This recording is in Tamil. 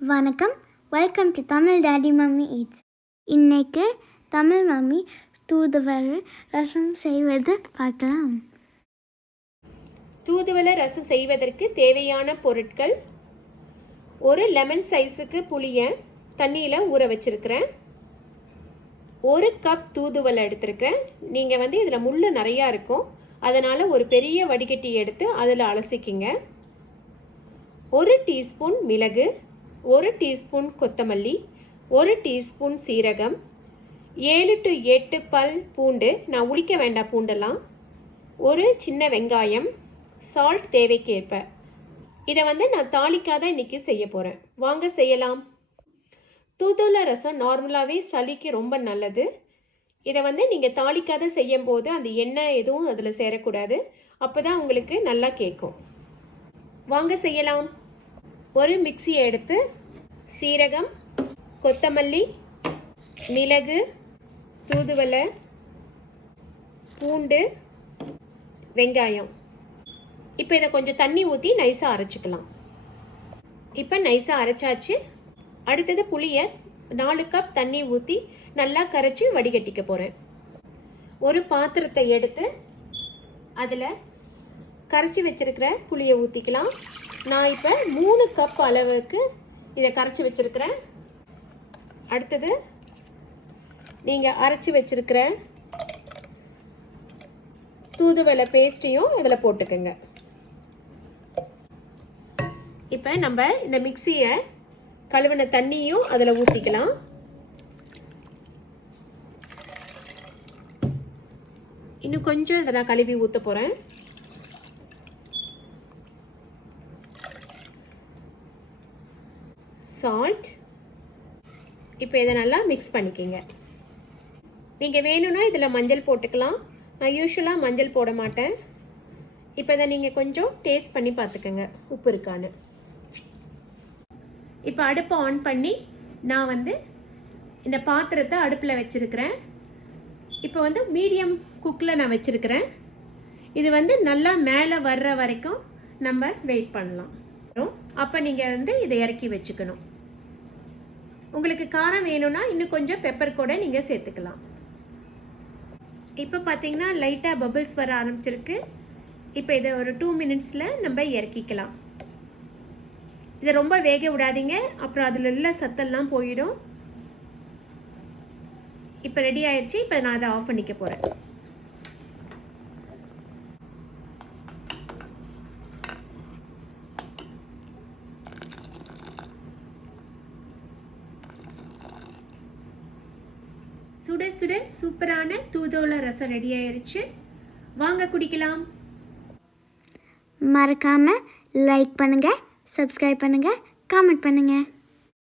வணக்கம், welcome to Tamil daddy mummy eats. இன்னைக்கு தமிழ் மம்மி தூதுவளை ரசம் செய்வது பார்க்கலாம். தூதுவளை ரசம் செய்வதற்கு தேவையான பொருட்கள்: ஒரு லெமன் சைஸுக்கு புளியை தண்ணியில் ஊற வச்சிருக்கிறேன். ஒரு கப் தூதுவளை எடுத்திருக்கிறேன். நீங்கள் இதில் முள் நிறையா இருக்கும், அதனால் ஒரு பெரிய வடிகட்டி எடுத்து அதில் அலசிக்கிங்க. ஒரு டீஸ்பூன் மிளகு, ஒரு டீஸ்பூன் கொத்தமல்லி, ஒரு டீஸ்பூன் சீரகம், 7 to 8 பல் பூண்டு, நான் உளிக்க வேண்டாம் பூண்டெல்லாம், ஒரு சின்ன வெங்காயம், சால்ட் தேவைக்கேற்ப. இதை நான் தாளிக்காத இன்னைக்கு செய்ய போகிறேன். வாங்க செய்யலாம். தூதுவளை ரசம் நார்மலாகவே சளிக்கு ரொம்ப நல்லது. இதை நீங்கள் தாளிக்காத செய்யும் போது அந்த எண்ணெய் எதுவும் அதில் சேரக்கூடாது, அப்போ தான் உங்களுக்கு நல்லா கேட்கும். வாங்க செய்யலாம். ஒரு மிக்சியை எடுத்து சீரகம், கொத்தமல்லி, மிளகு, தூதுவளை, பூண்டு, வெங்காயம், இப்போ இதை கொஞ்சம் தண்ணி ஊற்றி நைஸாக அரைச்சிக்கலாம். இப்போ நைஸாக அரைச்சாச்சு. அடுத்தது புளியை 4 கப் தண்ணி ஊற்றி நல்லா கரைச்சி வடிகட்டிக்க போகிறேன். ஒரு பாத்திரத்தை எடுத்து அதில் கரைச்சி வச்சிருக்கிற புளியை ஊற்றிக்கலாம். நான் இப்போ 3 கப் அளவுக்கு இதை கரைச்சி வச்சிருக்கிறேன். அடுத்தது நீங்கள் அரைச்சி வச்சிருக்கிற தூதுவளை பேஸ்ட்டையும் இதில் போட்டுக்கோங்க. இப்போ நம்ம இந்த மிக்சியை கழுவின தண்ணியும் அதில் ஊற்றிக்கலாம். இன்னும் கொஞ்சம் இதை நான் கழுவி ஊற்ற போகிறேன். சால்ட். இப்போ இதை நல்லா மிக்ஸ் பண்ணிக்கோங்க. நீங்கள் வேணும்னா இதில் மஞ்சள் போட்டுக்கலாம். நான் யூஸ்வலாக மஞ்சள் போட மாட்டேன். இப்போ இதை நீங்கள் கொஞ்சம் டேஸ்ட் பண்ணி பார்த்துக்கோங்க உப்பு இருக்கான்னு. இப்போ அடுப்பை ஆன் பண்ணி நான் இந்த பாத்திரத்தை அடுப்பில் வச்சுருக்கிறேன். இப்போ மீடியம் குக்கில் நான் வச்சுருக்கிறேன். இது நல்லா மேலே வர்ற வரைக்கும் நம்ம வெயிட் பண்ணலாம். அப்போ நீங்கள் இதை இறக்கி வச்சுக்கணும். உங்களுக்கு காரம் வேணும்னா இன்னும் கொஞ்சம் பெப்பர் கூட நீங்கள் சேர்த்துக்கலாம். இப்போ பார்த்தீங்கன்னா லைட்டாக பபிள்ஸ் வர ஆரம்பிச்சிருக்கு. இப்போ இதை ஒரு 2 மினிட்ஸில் நம்ம இறக்கிக்கலாம். இதை ரொம்ப வேக விடாதீங்க, அப்புறம் அதில் உள்ள சத்தெல்லாம் போயிடும். இப்போ ரெடி ஆயிடுச்சு. இப்போ நான் அதை ஆஃப் பண்ணிக்க போகிறேன். சுட சுட சூப்பரான தூதுவளை ரசம் ரெடி ஆயிருச்சு. வாங்க குடிக்கலாம். மறக்காம லைக் பண்ணுங்க, சப்ஸ்கிரைப் பண்ணுங்க, கமெண்ட் பண்ணுங்க.